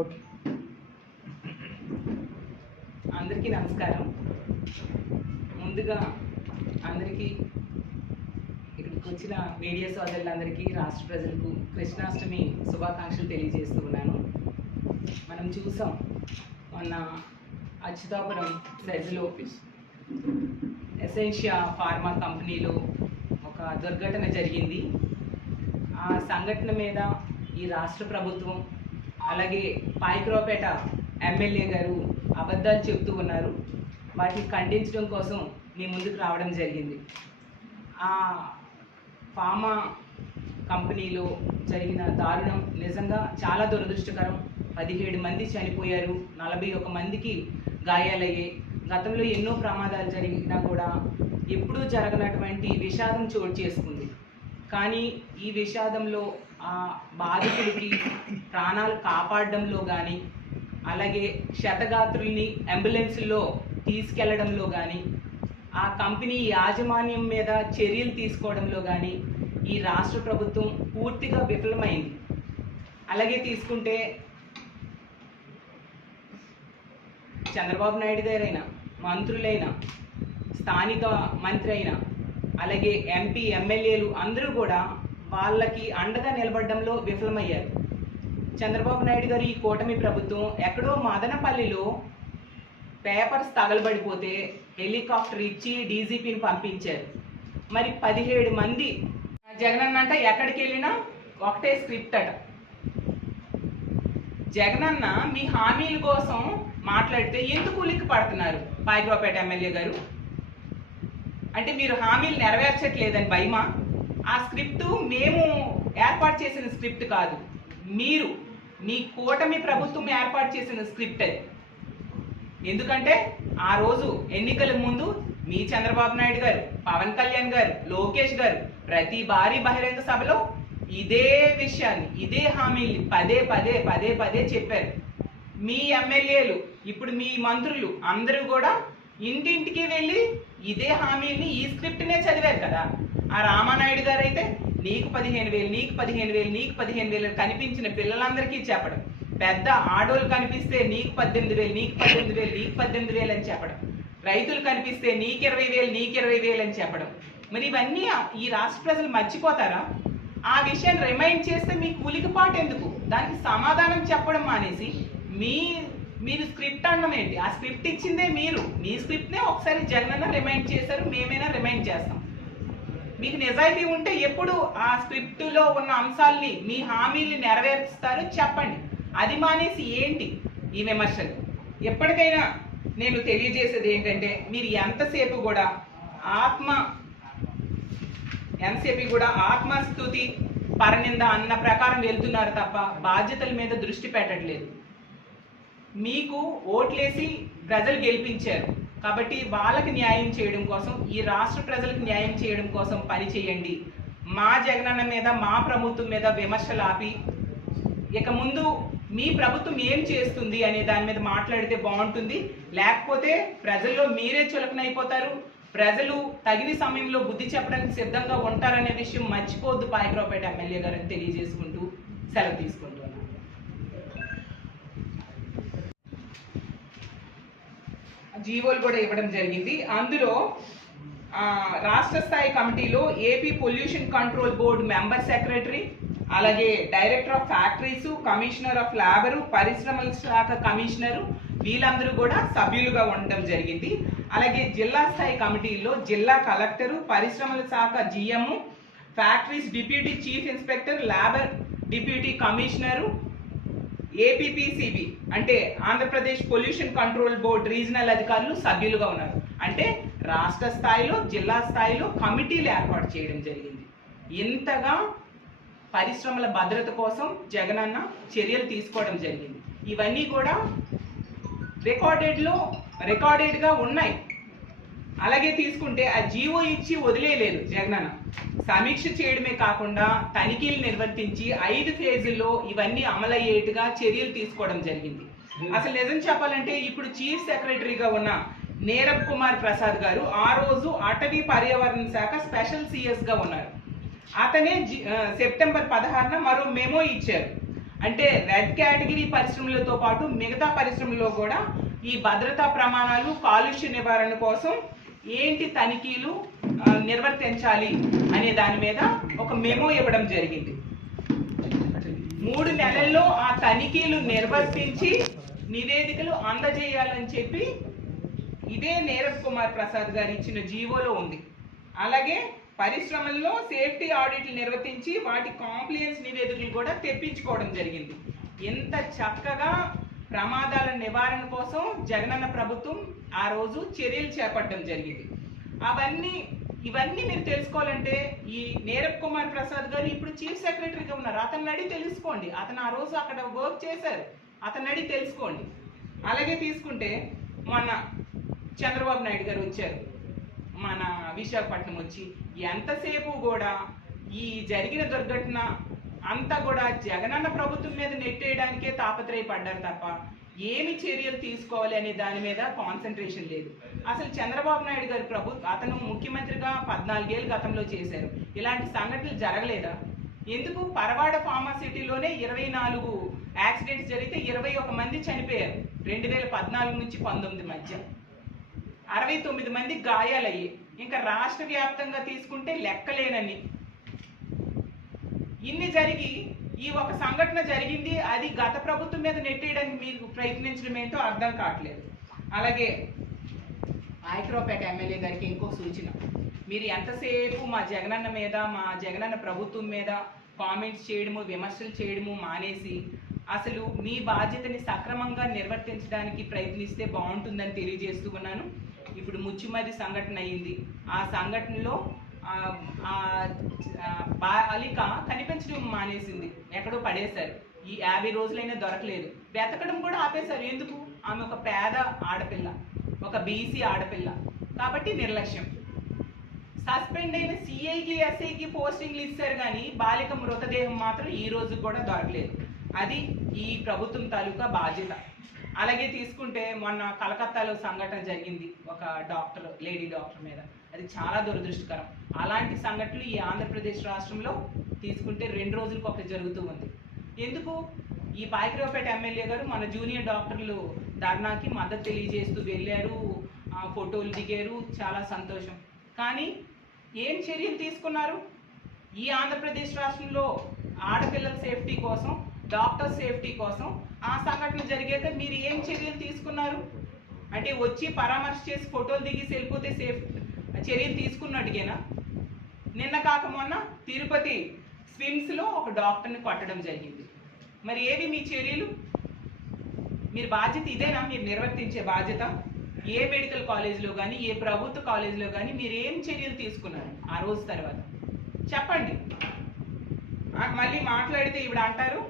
Okay. అందరికీ నమస్కారం. ముందుగా అందరికీ ఇక్కడికి వచ్చిన మీడియా సోదరులందరికీ, రాష్ట్ర ప్రజలకు కృష్ణాష్టమి శుభాకాంక్షలు తెలియజేస్తూ ఉన్నాను. మనం చూసాం మొన్న అచ్యుతాపురం సెజ్లో ఎసెన్షియా ఫార్మా కంపెనీలో ఒక దుర్ఘటన జరిగింది. ఆ సంఘటన మీద ఈ రాష్ట్ర ప్రభుత్వం అలాగే పాయకరావుపేట ఎమ్మెల్యే గారు అబద్ధాలు చెప్తూ ఉన్నారు. వాటిని ఖండించడం కోసం మీ ముందుకు రావడం జరిగింది. ఆ ఫార్మా కంపెనీలో జరిగిన దారుణం నిజంగా చాలా దురదృష్టకరం. 17 మంది చనిపోయారు, 41 మందికి గాయాలయ్యాయి. గతంలో ఎన్నో ప్రమాదాలు జరిగినా కూడా ఎప్పుడూ జరగనటువంటి విషాదం చోటు చేసుకుంది. కానీ ఈ విషాదంలో ఆ బాధితుడికి ప్రాణాలు కాపాడడంలో కానీ, అలాగే క్షతగాత్రుల్ని అంబులెన్స్లో తీసుకెళ్లడంలో కానీ, ఆ కంపెనీ యాజమాన్యం మీద చర్యలు తీసుకోవడంలో కానీ ఈ రాష్ట్ర ప్రభుత్వం పూర్తిగా విఫలమైంది. అలాగే తీసుకుంటే చంద్రబాబు నాయుడు గారైనా, మంత్రులైనా, స్థానిక మంత్రి అయినా, అలాగే ఎంపీ ఎమ్మెల్యేలు అందరూ కూడా వాళ్ళకి అండగా నిలబడడంలో విఫలమయ్యారు. చంద్రబాబు నాయుడు గారు ఈ కూటమి ప్రభుత్వం ఎక్కడో మదనపల్లిలో పేపర్స్ తగలబడిపోతే హెలికాప్టర్ ఇచ్చి డీజీపీని పంపించారు. మరి 17 మంది జగనన్న అంట ఎక్కడికి వెళ్ళినా ఒకటే స్క్రిప్ట్ అట. జగనన్న మీ హామీల కోసం మాట్లాడితే ఎందుకు ఉలిక్కి పడుతున్నారు పాయకరావుపేట ఎమ్మెల్యే గారు? అంటే మీరు హామీలు నెరవేర్చట్లేదని భయమా? ఆ స్క్రిప్ట్ మేము ఏర్పాటు చేసిన స్క్రిప్ట్ కాదు, మీరు మీ కూటమి ప్రభుత్వం ఏర్పాటు చేసిన స్క్రిప్ట్ అది. ఎందుకంటే ఆ రోజు ఎన్నికల ముందు మీ చంద్రబాబు నాయుడు గారు, పవన్ కళ్యాణ్ గారు, లోకేష్ గారు ప్రతి భారీ బహిరంగ సభలో ఇదే విషయాన్ని, ఇదే హామీల్ని పదే పదే పదే పదే చెప్పారు. మీ ఎమ్మెల్యేలు, ఇప్పుడు మీ మంత్రులు అందరూ కూడా ఇంటింటికి వెళ్ళి ఇదే హామీల్ని, ఈ స్క్రిప్ట్నే చదివారు కదా. ఆ రామానాయుడు గారు అయితే నీకు 15,000, నీకు 15,000, నీకు 15,000 కనిపించిన పిల్లలందరికీ చెప్పడం, పెద్ద ఆడోళ్ళు కనిపిస్తే నీకు 18,000, నీకు 18,000, నీకు 18,000 అని చెప్పడం, రైతులు కనిపిస్తే నీకు 20,000, నీకు 20,000 అని చెప్పడం. మరి ఇవన్నీ ఈ రాష్ట్ర ప్రజలు మర్చిపోతారా? ఆ విషయాన్ని రిమైండ్ చేస్తే మీకు ఉలికిపాటు ఎందుకు? దానికి సమాధానం చెప్పడం మానేసి మీరు స్క్రిప్ట్ అనడం ఏంటి? ఆ స్క్రిప్ట్ ఇచ్చిందే మీరు. మీ స్క్రిప్ట్నే ఒకసారి జగనన్న రిమైండ్ చేశారు, మేమైనా రిమైండ్ చేస్తాం. మీకు నిజాయితీ ఉంటే ఎప్పుడు ఆ స్క్రిప్టులో ఉన్న అంశాలని, మీ హామీల్ని నెరవేరుస్తారో చెప్పండి. అది మానేసి ఏంటి ఈ విమర్శలు? ఎప్పటికైనా నేను తెలియజేసేది ఏంటంటే, మీరు ఎంతసేపు కూడా ఆత్మస్తుతి పరనింద అన్న ప్రకారం వెళ్తున్నారు తప్ప బాధ్యతల మీద దృష్టి పెట్టట్లేదు. మీకు ఓట్లేసి ప్రజలు గెలిపించారు కాబట్టి వాళ్ళకి న్యాయం చేయడం కోసం, ఈ రాష్ట్ర ప్రజలకు న్యాయం చేయడం కోసం పని చేయండి. మా జగనన్న మీద, మా ప్రభుత్వం మీద విమర్శలు ఆపి ఇక ముందు మీ ప్రభుత్వం ఏం చేస్తుంది అనే దాని మీద మాట్లాడితే బాగుంటుంది. లేకపోతే ప్రజల్లో మీరే చులకనైపోతారు. ప్రజలు తగిన సమయంలో బుద్ధి చెప్పడానికి సిద్ధంగా ఉంటారనే విషయం మర్చిపోవద్దు పాయకరావుపేట ఎమ్మెల్యే గారిని తెలియజేసుకుంటూ సెలవు తీసుకుంటున్నాను. జీవోలు కూడా ఇవ్వడం జరిగింది. అందులో రాష్ట్ర స్థాయి కమిటీలో AP pollution control board member secretary, అలాగే director of factories, commissioner of labour, పరిశ్రమల శాఖ కమిషనరు, వీళ్ళందరూ కూడా సభ్యులుగా ఉండడం జరిగింది. అలాగే జిల్లా స్థాయి కమిటీలో జిల్లా కలెక్టరు, పరిశ్రమల శాఖ GM, factories deputy chief inspector, labour deputy commissioner, APPCB అంటే Andhra Pradesh pollution control board regional అధికారులు సభ్యులుగా ఉన్నారు. అంటే రాష్ట్ర స్థాయిలో, జిల్లా స్థాయిలో కమిటీలు ఏర్పాటు చేయడం జరిగింది. ఇంతగా పరిశ్రమల భద్రత కోసం జగనన్న చర్యలు తీసుకోవడం జరిగింది. ఇవన్నీ కూడా రికార్డెడ్గా ఉన్నాయి. అలాగే తీసుకుంటే ఆ జీవో ఇచ్చి వదిలేయలేదు జగనన్న. సమీక్ష చేయడమే కాకుండా తనిఖీలు నిర్వర్తించి 5 ఫేజుల్లో ఇవన్నీ అమలయ్యేట్టుగా చర్యలు తీసుకోవడం జరిగింది. అసలు నిజం చెప్పాలంటే ఇప్పుడు చీఫ్ సెక్రటరీగా ఉన్న నీరబ్ కుమార్ ప్రసాద్ గారు ఆ రోజు అటవీ పర్యావరణ శాఖ స్పెషల్ సిఎస్ గా ఉన్నారు. అతనే సెప్టెంబర్ 16న మరో మెమో ఇచ్చారు. అంటే రెడ్ కేటగిరీ పరిశ్రమలతో పాటు మిగతా పరిశ్రమల్లో కూడా ఈ భద్రతా ప్రమాణాలు కాలుష్య నివారణ కోసం ఏంటి తనిఖీలు నిర్వర్తించాలి అనే దాని మీద ఒక మెమో ఇవ్వడం జరిగింది. 3 నెలల్లో ఆ తనిఖీలు నిర్వర్తించి నివేదికలు అందజేయాలని చెప్పి ఇదే నీరబ్ కుమార్ ప్రసాద్ గారు ఇచ్చిన జీవోలో ఉంది. అలాగే పరిశ్రమల్లో సేఫ్టీ ఆడిట్లు నిర్వర్తించి వాటి కాంప్లియన్స్ నివేదికలు కూడా తెప్పించుకోవడం జరిగింది. ఎంత చక్కగా ప్రమాదాల నివారణ కోసం జగనన్న ప్రభుత్వం ఆ రోజు చర్యలు చేపట్టడం జరిగింది. ఇవన్నీ మీరు తెలుసుకోవాలంటే ఈ నీరబ్ కుమార్ ప్రసాద్ గారు ఇప్పుడు చీఫ్ సెక్రటరీగా ఉన్నారు. అతన్ని అడిగి తెలుసుకోండి. అతను ఆ రోజు అక్కడ వర్క్ చేశారు. అతన్ని అడిగి తెలుసుకోండి. అలాగే తీసుకుంటే మొన్న చంద్రబాబు నాయుడు గారు వచ్చారు మన విశాఖపట్నం వచ్చి ఎంతసేపు కూడా ఈ జరిగిన దుర్ఘటన అంతా కూడా జగనన్న ప్రభుత్వం మీద నెట్టేయడానికే తాపత్రయపడ్డారు తప్ప ఏమి చర్యలు తీసుకోవాలి అనే దాని మీద కాన్సన్ట్రేషన్ లేదు. అసలు చంద్రబాబు నాయుడు గారి అతను ముఖ్యమంత్రిగా 14 ఏళ్ళు గతంలో చేశారు. ఇలాంటి సంఘటనలు జరగలేదా? ఎందుకు పరవాడ ఫార్మాసిటీలోనే 24 యాక్సిడెంట్స్ జరిగితే 21 మంది చనిపోయారు 2014 నుంచి 19 మధ్య. 69 మంది గాయాలయ్యాయి. ఇంకా రాష్ట్ర వ్యాప్తంగా తీసుకుంటే లెక్కలేనని. ఇన్ని జరిగి ఈ ఒక సంఘటన జరిగింది, అది గత ప్రభుత్వం మీద నెట్టేయడానికి మీరు ప్రయత్నించడం ఏంటో అర్థం కావట్లేదు. అలాగే ఆయకరావుపేట ఎమ్మెల్యే గారికి ఇంకో సూచన, మీరు ఎంతసేపు మా జగనన్న మీద మా జగనన్న ప్రభుత్వం మీద కామెంట్స్ చేయడము విమర్శలు చేయడము మానేసి అసలు మీ బాధ్యతని సక్రమంగా నిర్వర్తించడానికి ప్రయత్నిస్తే బాగుంటుందని తెలియజేస్తూ ఉన్నాను. ఇప్పుడు ముచ్చుమర్రి సంఘటన అయ్యింది. ఆ సంఘటనలో బాలిక కనిపించడం మానేసింది, ఎక్కడో పడేశారు. ఈ 50 రోజులైనా దొరకలేదు. వెతకడం కూడా ఆపేశారు. ఎందుకు? ఆమె ఒక పేద ఆడపిల్ల, ఒక బీసీ ఆడపిల్ల కాబట్టి నిర్లక్ష్యం. సస్పెండ్ అయిన సిఐకి ఎస్ఐకి పోస్టింగ్లు ఇస్తారు కానీ బాలిక మృతదేహం మాత్రం ఈ రోజు కూడా దొరకలేదు. అది ఈ ప్రభుత్వం తాలూకా బాధ్యత. అలాగే తీసుకుంటే మొన్న కలకత్తాలో సంఘటన జరిగింది ఒక డాక్టర్, లేడీ డాక్టర్ మీద. అది చాలా దురదృష్టకరం. అలాంటి సంఘటనలు ఈ ఆంధ్రప్రదేశ్ రాష్ట్రంలో తీసుకుంటే 2 రోజులకు ఒకటి జరుగుతూ ఉంది. ఎందుకు? ఈ పాయకరావుపేట ఎమ్మెల్యే గారు మన జూనియర్ డాక్టర్లు ధర్నాకి మద్దతు తెలియజేస్తూ వెళ్ళారు, ఫోటోలు దిగారు, చాలా సంతోషం. కానీ ఏం చర్యలు తీసుకున్నారు? ఈ ఆంధ్రప్రదేశ్ రాష్ట్రంలో ఆడపిల్లల సేఫ్టీ కోసం, డాక్టర్ సేఫ్టీ కోసం ఆ సంఘటన జరిగాక మీరు ఏం చర్యలు తీసుకున్నారు? అంటే వచ్చి పరామర్శ చేసి ఫోటోలు దిగి వెళ్ళిపోతే చర్యలు తీసుకున్నట్టుగేనా? నిన్న కాక మొన్న తిరుపతి స్విమ్స్లో ఒక డాక్టర్ని కొట్టడం జరిగింది. మరి ఏవి మీ చర్యలు? మీరు బాధ్యత ఇదేనా మీరు నిర్వర్తించే బాధ్యత? ఏ మెడికల్ కాలేజ్లో కానీ ఏ ప్రభుత్వ కాలేజ్లో కానీ మీరు ఏం చర్యలు తీసుకున్నారు ఆ రోజు తర్వాత చెప్పండి. మళ్ళీ మాట్లాడితే ఇవిడ అంటారు